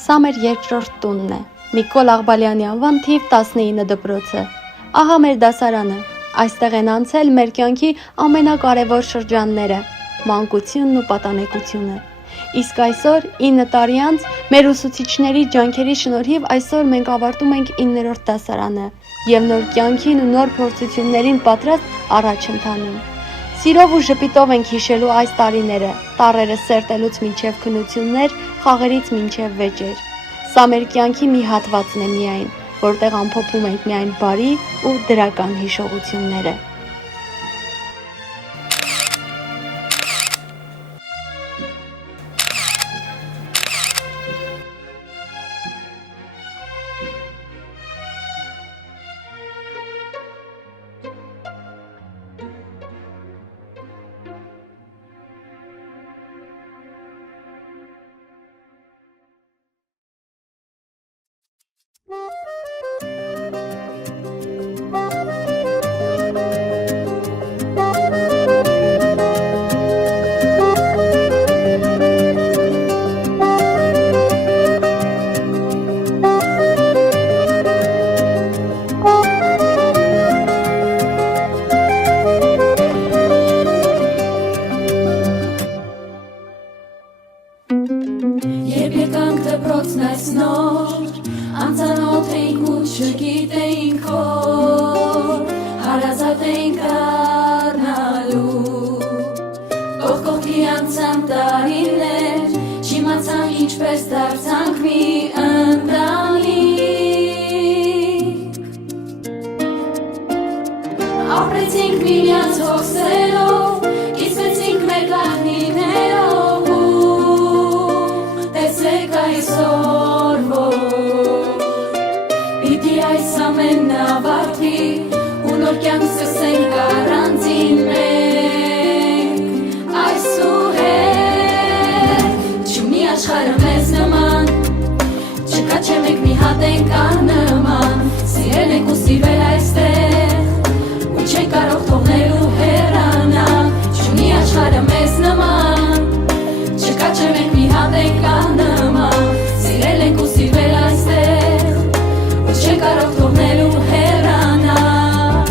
Սա մեր երկրորդ տունն է, Նիկոլ Աղբալյանի անվան թիվ 19 դպրոցը, ահա մեր դասարանը, այստեղ են անցել մեր կյանքի ամենակարևոր շրջանները, մանկությունն ու պատանեկությունը, իսկ այսօր 9 տարի անց մեր ուսուցիչների ջանքերի շնորհիվ այսօր մենք ավարտում ենք 9-րդ դասարանը և նոր կյանքին ու նոր փորձություններին պատրաստ առաջ ընթանում։ Սիրով ու ժպիտով ենք հիշելու այս տարիները, տառերը սերտելուց մինչև քննություններ, խաղերից մինչև վեճեր։ Սա մեր կյանքի մի հատվածն է միայն, որտեղ ամփոփում ենք միայն բարի ու դրական հիշողությունները։ Երբ եկանք դպրոցն այս նոր, անծանոթ էինք ու չգիտեինք որ, հարազատ էինք առնալու, կողքի անցան տարիներ, չիմացանք ինչպես դարձանք մի ընտանիք, ապրեցինք միմյանց հոգսերով, կիսվեցինք մեր գաղտնիներով, Պիտի այս ամենն ավարտվի ու նոր կյանք սկսենք առանձին մենք այսուհետ չունի աշխարհը մեզ նման չկա չէ մենք մի հատ ենք աննման սիրել ենք ու սիրվել այստեղ ու չենք կարող թողնել ու հեռանալ չունի աշխարհը մեզ նման չկա չէ մենք մի հատ ենք աննման սիրել ենք ու սիրվել այստեղ ու չենք կարող թողնել ու հեռանալ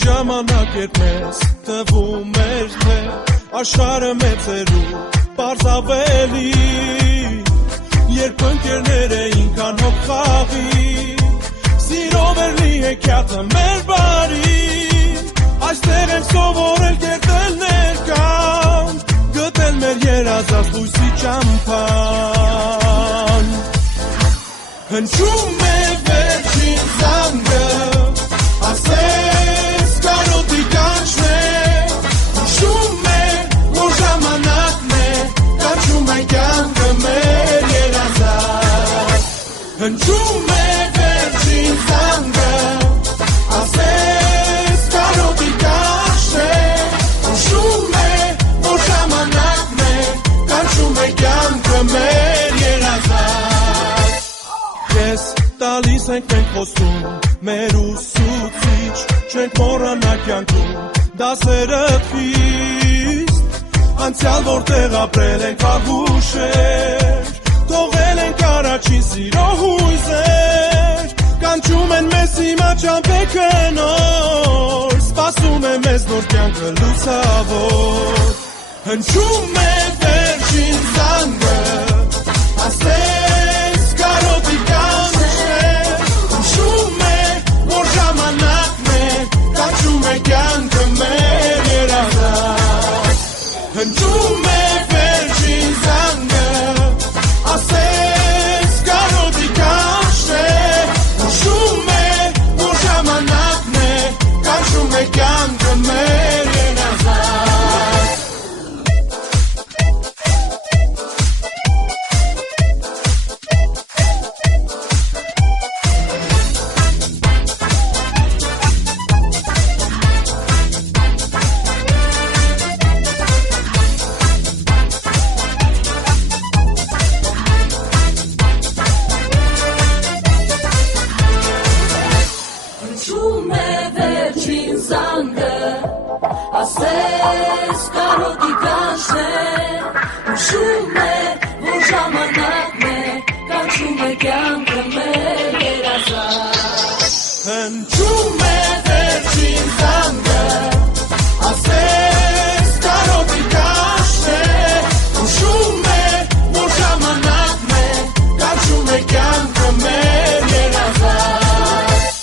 ժամանակ երբ մեզ թվում էր թե աշխարհը մեծերու պարզավելի երբ ընկերներ էինք անհոգ խաղի սիրով էր լի հեքիաթը մեր բարի այստեղ ենք սովորել կերտել ներկան գտել մեր երազած լույսի ճամփան հնչում է վերջին զանգը ասես կարոտի կանչներ հուշում է որ ժամանակն է կանչում է կյանքը մեր երազած հնչում է վերջին զանգը ասես կարոտի կանչներ հուշում է որ ժամանակն է կանչում է կյանքը մեր երազած Ես տալիս ենք մենք խոսում մեր ուսուցիչ չենք մոռանա կյանքում դասերը խիստ անցյալ որտեղ ապրել ենք ահուշեր թողել ենք առաջին սիրո հույզեր կանչում են մեզ հիմա ճամփեքը նոր սպասում է մեզ նոր կյանքը լուսավոր հնչում է վերջին զանգը ասես կարոտի կանչներ հնչում է որ ժամանակն է կանչում է կյանքը մեր երազած հնչում է վերջին զանգը ասես կարոտի կանչներ հնչում է որ ժամանակն է կանչում է կյանքը մեր երազած կյանքը մեր երազած Հնչում է վերջին խանդը ասես կարոտի կաշն է ուշում է որ ժամանակն է կաշում է կյանքը մեր երազած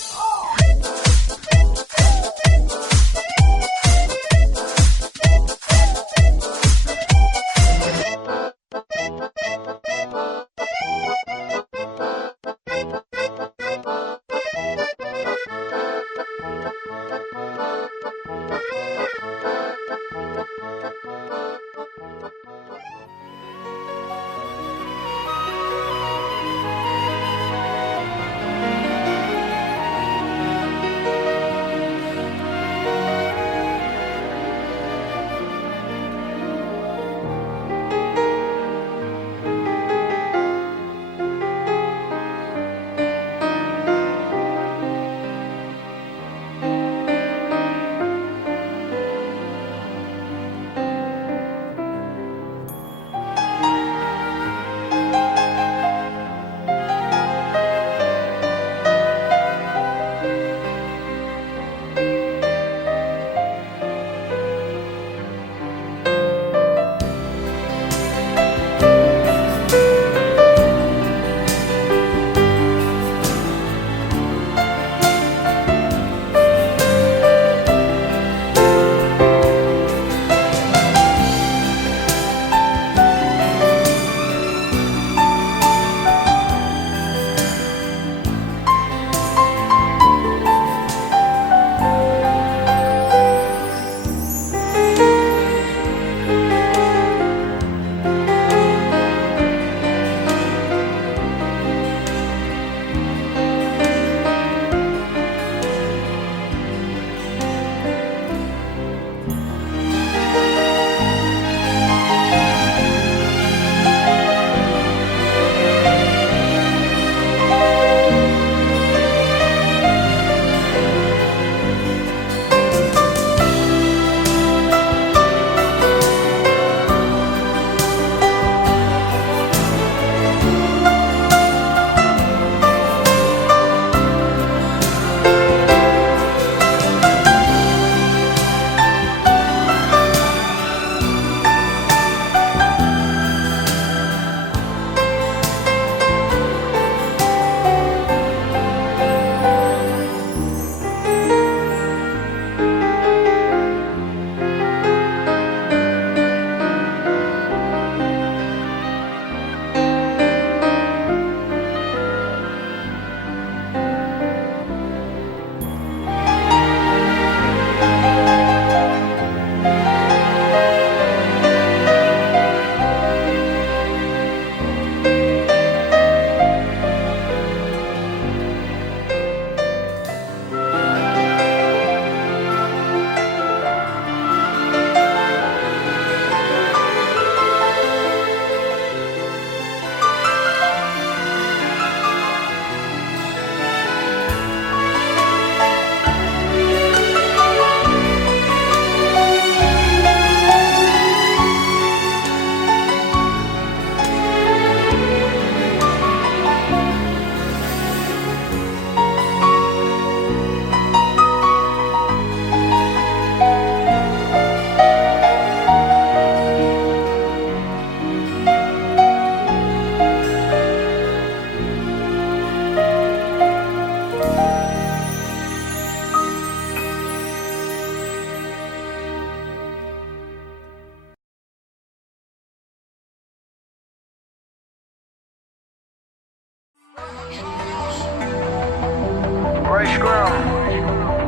Fresh ground.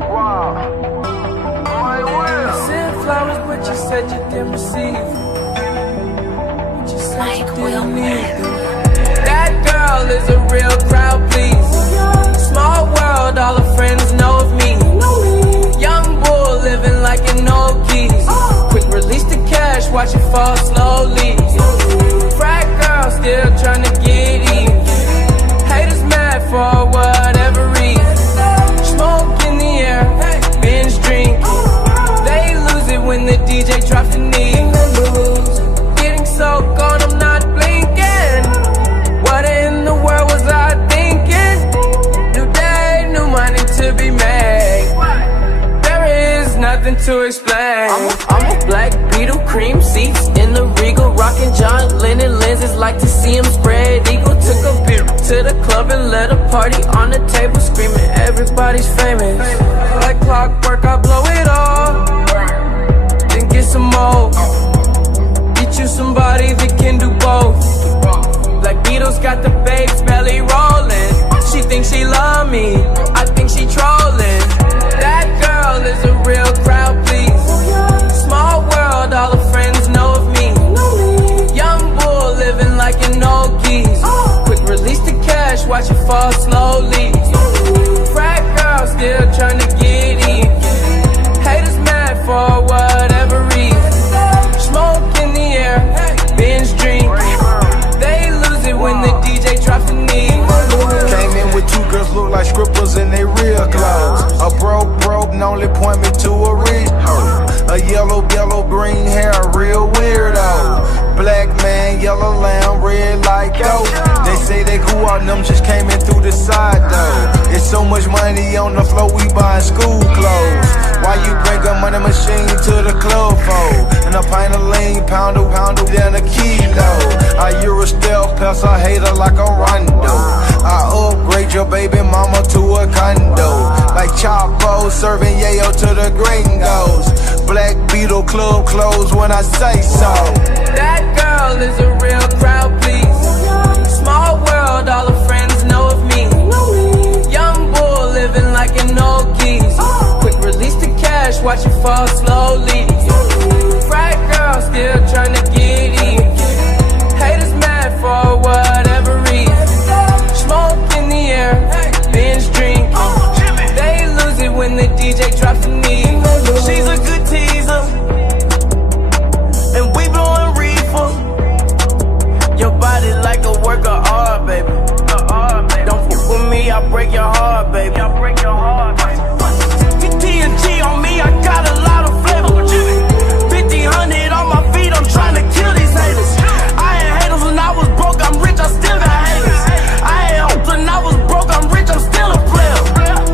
Wow. My will. I sent flowers, but you said you didn't receive them. But you said you didn't need them. That girl is a real crowd, please. Small world, all her friends know of me. Young bull living like an old keys. Quick release the cash, watch it fall slowly. Frat girl still trying to get even. Haters mad for whatever reason. Smoke in the air, binge drink. They lose it when the DJ drops the knee. Getting so gone, I'm not blinking. What in the world was I to the club and let a party on the table, screaming everybody's famous. Like clockwork, I blow it all, then get some more. Get you somebody that can do both. Like Beatles got the babes belly rolling. She thinks she love me, I think she trolling. That girl is a real crowd, please. Small world, all her friends know of me. Young bull living like an old geese. Quick release the cash, watch it fall slowly. Frat girl still trying to get in. Haters mad for whatever reason. Smoke in the air, binge drink. They lose it when the DJ drops the knee. Came in with two girls look like strippers in they real clothes. A broke only point me to a rich hoe. A yellow green hair, real weirdo. Black man, yellow lamb, red like dope. They say they grew out, them just came in through the side though. It's so much money on the floor, we buying school clothes. Why you bring a money machine to the club for? And a pint of lean, pound down a kilo. I Euro stealth, pass a hater like a Rondo. I upgrade your baby mama to a condo. Like Chapo, serving yayo to the gringos. Black Beetle club clothes when I say so. That girl is a real crowd, please. Small world, all her friends know of me. Young bull living like an old geese. Quick release the cash, watch it fall slowly. Frat girl still trying to get in. Haters mad for whatever reason. Smoke in the air, binge drink. They lose it when the DJ drops the knee. She's a good teaser, and we blowing reefer. Your body like a work of art, baby. Don't fuck with me, I'll break your heart, baby. TNT on me, I got a lot of flavor. 50-100 on my feet, I'm trying to kill these haters. I ain't haters when I was broke, I'm rich, I still got haters. I ain't hope when I was broke, I'm rich, I'm still a player.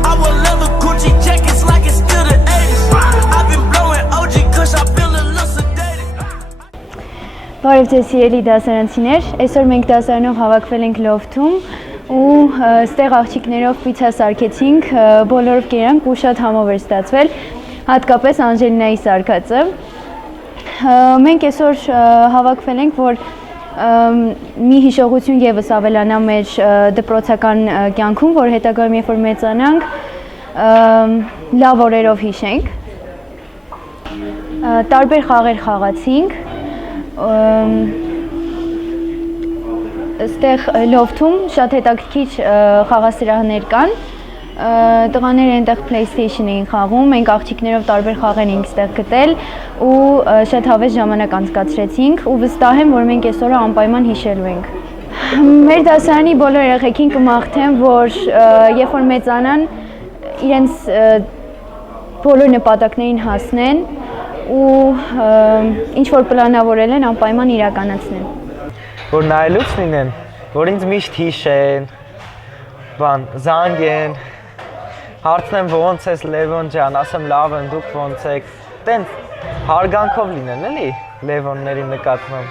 I wear leather Gucci jackets like it's still the 80s. I've been blowing OG kush, I feel a little sedated. Բարև ձեզ սիրելի դասարանցիներ, այսօր մենք դասարանով հավաքվել ենք լոֆթում ու ստեղ աղջիկներով պիցա սարքեցինք, բոլորով կերանք ու շատ համով էր ստացվել, հատկապես Անժելինայի սարքածը։ Մենք այսօր հավաքվել ենք, որ մի հիշողություն եւս ավելանա մեր դպրոցական կյանքում, որ հետագայում երբ որ մեծանանք, լավ օրերով հիշենք։ Տարբեր խաղեր խաղացինք։ Այստեղ լոֆթում շատ հետաքրքիր խաղասրահներ կան, տղաները այնտեղ PlayStation էին խաղում, մենք աղջիկներով տարբեր խաղեր էինք այստեղ գտել ու շատ հավես ժամանակ անցկացրեցինք ու վստահ եմ, որ մենք այսօրը անպայման հիշելու ենք։ Մեր դասարանի բոլոր երեխեքին կմաղթեմ, որ երբ որ մեծանան, իրենց բոլոր նպատակներին հասնեն ու ինչ որ պլանավորել են, անպայման իրականացնեն։ Որ նայելուց լինեն, որ ինձ միշտ հիշեն, զանգեն, հարցնեմ ոնց ես Լևոն ջան, ասեմ լավ եմ, դուք ոնց եք, տենց հարգանքով լինեն էլի Լևոնների նկատմամբ։